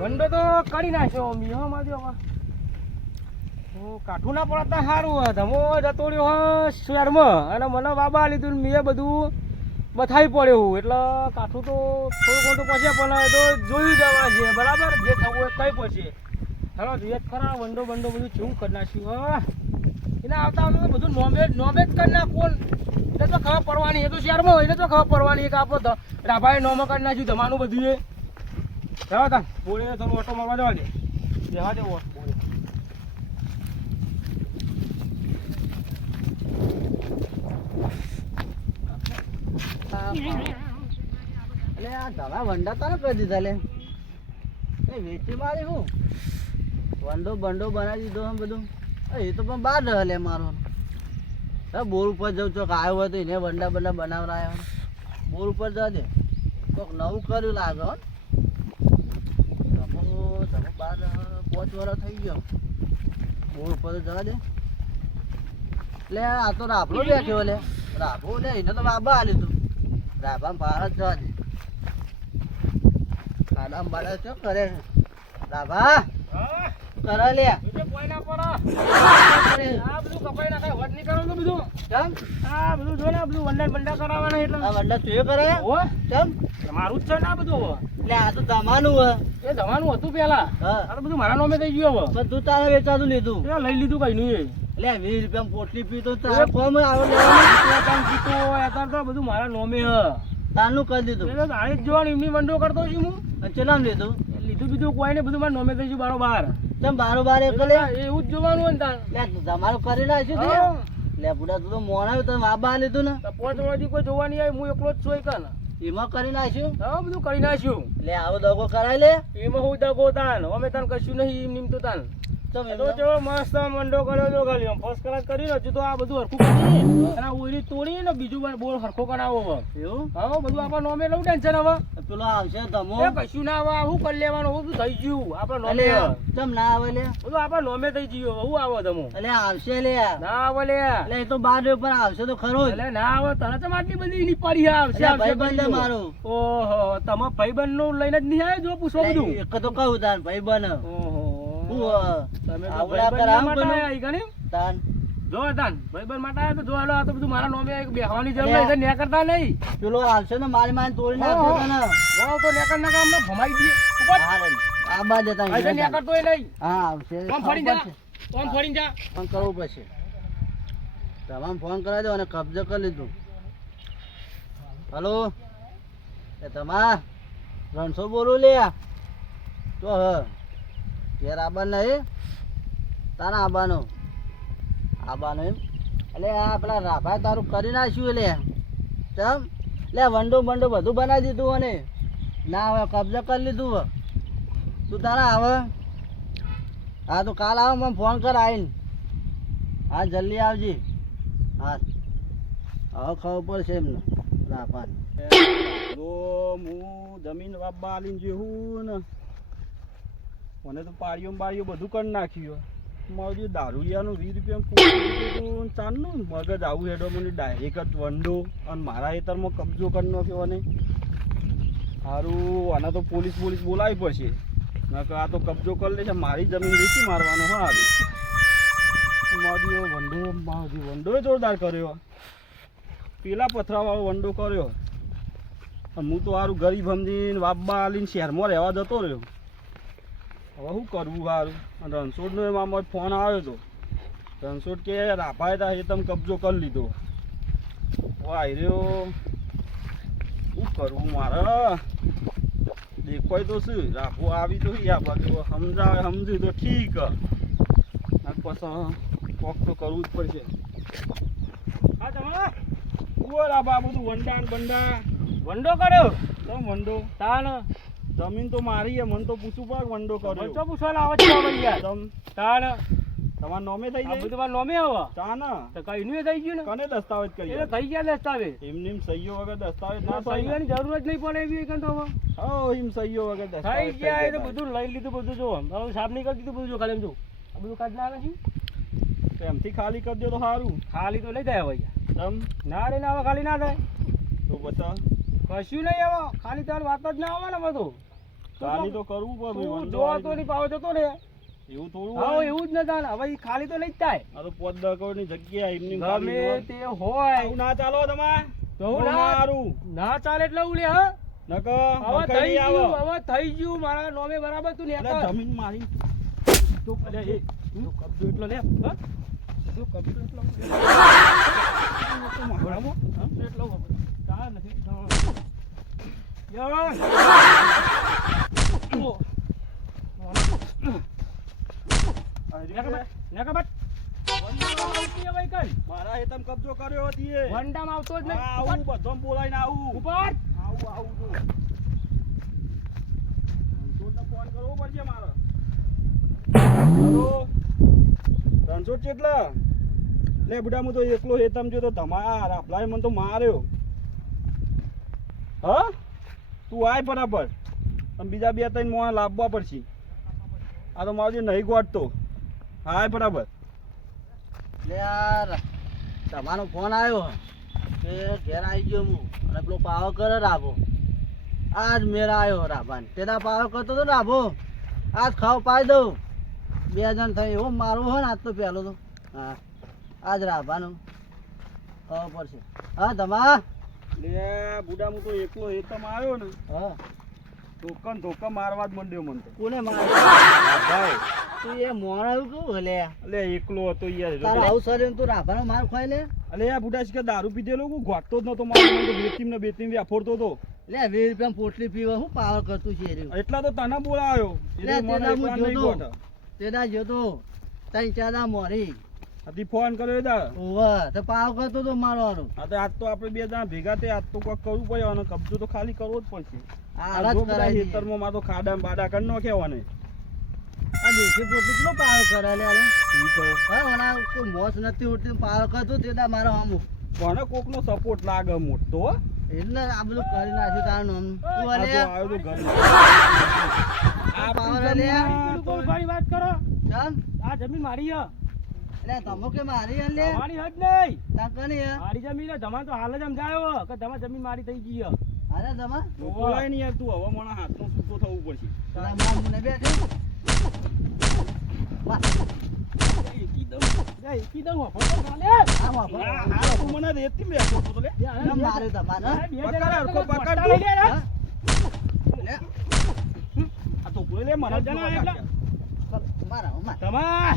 વંડો તો કરી નાખ્યો મીહો માજો કાઠું ના પડતા સારું હોય, ધમો જતો રહ્યો હો શહેરમાં અને મને બાબા લીધું મેં બધું બથાઈ પડ્યો એટલે કાઠું તો થોડું ઘણું પછી પણ એ તો જોઈ જવા છે. બરાબર? જે થવું હોય કઈ પછી હાલો, જોઈએ ખરા વંડો બંડો બધું ચૂમ કરી નાખ્યું, હા. એને આવતા આવતા બધું નોમે નોમે જ કરી નાખવું એટલે તો ખબર પડવાની, એ તો શહેરમાં હોય, એટલે તો ખબર પડવાની કે આપણો રાભાએ નોમે કરી નાખ્યું, ધમાનું બધું એ. જવા તા બોલે થોડું ઓટો મારવા જવા દે. જવા દે ઓટ એટલે આ વંડા તારે કરી દીધા લે. વેચી મારી હું? વંડો બંડો બનાવી દીધો એમ બધું. એ તો પણ બહાર રહે લે મારો. હવે બોર ઉપર જઉં ચોક આવ્યો હોય તો એને બંડા બંડા બનાવરાયા બોર ઉપર જવા દે. કોક નવું કર્યું લાગે હો. તમે બાર પાંચ થઈ ગયો. બોર ઉપર જવા દે. એટલે આ તો રાફડો બેઠ્યો લે. રાફો લે, એને તો બાબા તું. રાબા ભારત જવા દે. ખાડામાં બાડા શું કરે હા કરે લે. બીજે કોઈ આ બધું કપાઈ નાખાય વટ નહીં કરવાનું તો બધું. ચમ આ બધું જો ને બધું વંડા બંડા કરાવવાના એટલે. આ વંડા તું કરે? હો. ચમ મારું જ છે ને આ બધું એટલે આ તો તમારું હે એ જવાનું હતું પેલા. હા. આ બધું મારા નામે થઈ ગયું હવે. પણ તારે વેચાતું લીધું. એ લઈ લીધું કઈ નહીં એટલે વીસ રૂપિયા પોટલી પીતો તારે કોમ આવે તો બધું મારા નોમે હ. તારનું કરી દીધું. એટલે તારે જ જોવાનું એમની વંડો કરતો છું હું. ચેલામ લીધું? લીધું બીજું કોઈ ને બધું મારા નોમે થઈ ગયું બારો બાર ચમ બારો બાર એક લે. એવું જ જોવાનું હોય ને તાર. લે તમારું કરી નાખ્યું લે બુડા તું તો મોણા તમે વાબા લીધું ને. પાંચ વાળી કોઈ જોવાની આવી હું એકલો જ છું એક એમાં કરી નાખ્યું? હા બધું કરી નાખ્યું. લે આવો દગો કરાય લે. એમાં હું દગો તાન? અમે તાન કશું નહીં એમ નીમ તો તાન તો જો મસ્ત મંડો કર્યો તો ખાલી ફર્સ્ટ ક્લાસ કરી હજુ તો આ બધું હરખું કરી અને તોડી ને બીજું બોલ હરખો કરાવો એવું? હા બધું આપણા નોમે લઉં ટેન્શન હવે. પેલો આવશે ધમો. એ કશું ના આવે હું કરી લેવાનું હું થઈ ગયું? આપડે નોમે. અલે ના આવે લે? બધું આપડે નોમે થઈ ગયું હું આવો ધમો. એટલે આવશે લે. ના આવે લે. એટલે તો બાર ઉપર આવશે તો ખરો એટલે ના આવે તને તો આટલી બધી એની પડી આવશે ભાઈબંધ મારો. ઓહો તમે ભાઈબંધનું લઈને જ નહીં આવ્યો જો પૂછો બધું. એક તો કહું તાર ભાઈબંધ. ઓહો. તમે તો ભાઈબંધ માટે. આયા ગણી? તાન. જો તાન ભાઈબંધ માટે આયા તો જો આ તો બધું મારા નોમે બેહવાની જરૂર નહીં કરતા નહીં. પેલો આવશે ને મારી મારી તોડી નાખશે તને. વાવ તો નેકર નાકર અમને ભમાઈ દઈએ. ઉપર. આ બાજુ જતા આજે અહીંયા નેકર નહીં. હા આવશે. ફરી જા ફોન કરવું પડશે. તમામ ફોન કરાવી દો અને કબજો કરી લીધું. હલો? એ તમા રણસો બોલું લે તો હ ઘેર આબાન નહીં. તારા આબાનો. આબાનો એમ. એટલે આ પેલા રાભા તારું કરી નાખ્યું એટલે. ચમ? લે, વંડો બંડો બધું બનાવી દીધું અને. ના, હવે કબજો કરી લીધું. તું તારા આવે. હા, તો કાલ આવો, મને ફોન કર આવીને. હા, જલ્દી આવજે. હા. હવે ખબર પડશે એમને રાપાને તો હું જમીન બાબા આલીને જેવું ને, મને તો પાડીઓ ને બધું કરી નાખ્યું. મારું જે વીસ રૂપિયા ચાલનું મગજ આવું હેડો મને ડાયરેક્ટ જ વંડો. અને મારા હેતરમાં કબજો કરી નાખ્યો અને સારું આને તો પોલીસ પોલીસ બોલાવી પડશે. નકર આ તો કબજો કરી લેશે. મારી જમીન વેચી મારવાનો હા મારી વંડો મારી વંડોએ જોરદાર કર્યો. પેલા પથરાવાળો વંડો કર્યો. હું તો સારું ગરીબ સમજીને વાપબા આલીને શહેરમાં રહેવા જતો રહ્યો. હવે શું કરવું સારું અને રણછોડનો એમાં ફોન આવ્યો હતો રણછોડ કે, રાભાએ તા એ તમે કબજો કરી લીધો. રહ્યો. શું કરવું મારે? દેખાય તો શું? રાભો આવી તો યા બાજુ સમજાવે સમજ્યું તો ઠીક. પછી કોક તો કરવું જ પડશે. હા તમારા ઊભો રાભા બધું વંડા વંડા વંડો કર્યો? તો વંડો? તાન જમીન તો મારી મને તો પૂછવું પડે વંડો કરો તો પૂછવાના આવે છે યાર. તમ તાણ તમાર નોમે થઈ જાય બધું નોમે આવે તા ના. તો કઈ નું થઈ ગયું ને? કને દસ્તાવેજ કરી એટલે થઈ ગયા દસ્તાવેજ. એમને નેમ સહીઓ વગર દસ્તાવેજ ના સહીઓ ની જરૂર જ નહીં પડે એવી કંતો તો ઓ હા એમ સહીઓ વગર થઈ ગયા એ તો બધું લઈ લીધું બધું જો. હવે સાફ નહીં કરી દીધું બધું જો ખાલી જો. આ બધું કાઢ ના છે. એમથી ખાલી કરી દો તો સારું ખાલી તો લઈ જાય ભાઈ તમ? ના રે ના ખાલી ના થાય. તો બતા કશું નહીં આવો ખાલી તાર વાત જ ના આવે ને બધું. ખાલી તો કરવું પડે ભાઈ, તું જોવા તો નહીં. પાવ જતો ને એવું થોડું હા એવું જ ન જાણ. હવે ખાલી તો લઈ જ થાય. આ તો પોત દસની જગ્યા એમની ગમે. તે હોય. હું ના ચાલો તમે તો હું ના મારું. ના ચાલે એટલે હું લે હા? નકો હવે થઈ ગયું હવે થઈ ગયું. મારા નોમે બરાબર તું લે જમીન મારી. અરે એ તો કબજો એટલો લે હા? તો કબજો એટલો એટલો કા નથી? યાર. નેકા બટ વંડામાં આવતી હવે કઈ મારા હેતમ લે બુડા હું? તો એકલો હેતમ જો તો ધમા રાફલાએ મને તો માર્યો હ તું આય બરાબર. બીજા બે ત્રણ મોણા લાવવા પડશે. આ તો મારો નહીં ગોઠતો હા બરાબર લે યાર તમારો ફોન આવ્યો. કે ઘેર આવી ગયો હું. અને પેલો પાવો કરે રાભો. આજ મેરા આવ્યો રાભાને. તેના પાવો કરતો તો રાભો. આજ ખાવ પાઈ દઉં. બે જણ થઈ એવો મારવું હોય ને આજ તો પહેલો તો. હા. આજ રાભાનું. ખબર પડશે. હા તમા. લે બુડા હું તો એકલો એકમ આવ્યો ને. હા. ધોકન ધોકા મારવા જ મંડ્યો મને તો. કોને મારે ભાઈ. તું એ મોણ કેવું લે અલે એકલો હતો યાર. તારા આવું સર તું રાભાનો માર ખાઈ લે? અલે આ બુડા કે દારૂ પીધેલો? હું ઘોટતો જ નતો મારો. મને બેતીમ ને બેતીમ વ્યાફોરતો હતો. લે વીસ રૂપિયા પોટલી પીવા હું પાવર કરતું છે એટલા તો તને બોલાયો. એટલે મને એકલા નહીં જોતો. તેના જોતો. તઈ ચાદા મોરી. આથી ફોન કર્યો દા ઓવા તો પાવ કરતો તો મારવાનો. આ તો આજ તો આપણે બે જણા ભેગા થઈ આજ તો કોક કરવું પડે અને કબજો તો ખાલી કરવો જ પડશે. આ જો બધા ખેતરમાં મારે તો ખાડા બાડા કરી નો ને આ દેશી પોતે કેટલો પાવ કરે લે અરે ઈ તો. હા મને કોઈ મોસ નથી ઉઠતી પાવ કરતો તેના મારો આમ કોને કોકનો સપોર્ટ લાગે મોટો એટલે આ બધું કરી નાખ્યું તારું નામ. તું આ અલે આવ્યો તો ઘર. આ પાવર લે વાત કરો ચાલ. આ જમીન મારી હે. એટલે તમો કે મારી અલે મારી હજ નહીં. તા મારી જમીન હે. તો હાલ જ સમજાયો કે તમારી જમીન મારી થઈ ગઈ અરે તમા બોલાય નહીં યાર તું હવે મને હાથનો સૂકો થવું પડશે. મને બેઠી. લે, હાલો લે. હાલ, મારે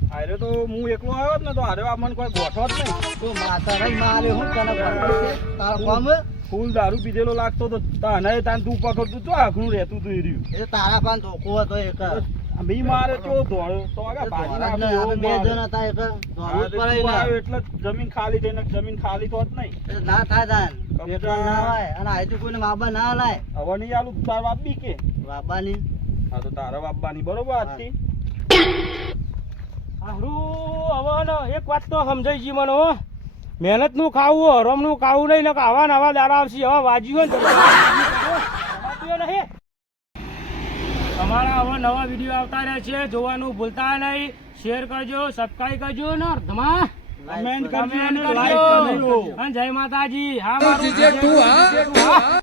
આરે તો હું એકલો આવ્યો જ ને તો આરે મને કોઈ ગોઠો જ નહીં. તો માથા રહી મારે હું તને તાર કામ? ફૂલ દારૂ પીધેલો લાગતો તો તને તાન તું પકડતું તો આખું રહેતું તું એ રહ્યું. એ તારા પાન ધોકો હતો એક. મી મારે તો ધોળો તો આગા ભાજી બે જણ હતા એક. ધોળું. આવ્યો એટલે જમીન ખાલી થઈને જમીન ખાલી તો જ નહીં. ના થાય તાન. કબજા. ના હોય અને અહીંથી કોઈને બાબા ના લાય. હવે નહીં આલું તાર બાપ બી કે? બાબાની હા તો તારા બાબાની બરોબર આજથી હારું, હવે એક વાત તો સમજાઈ ગઈ મને હો મહેનતનું ખાવું હરમનું ખાવું નહીં આવા નવા દાડા આવશે હવે વાજ્યું હોય ને તો નહીં. અમારા આવા નવા વીડિયો આવતા રહે છે જોવાનું ભૂલતા નહીં શેર કરજો સબસ્ક્રાઈબ કરજો ને અર્ધમાં કમેન્ટ કરજો જય માતાજી હા મારું DJ2, હા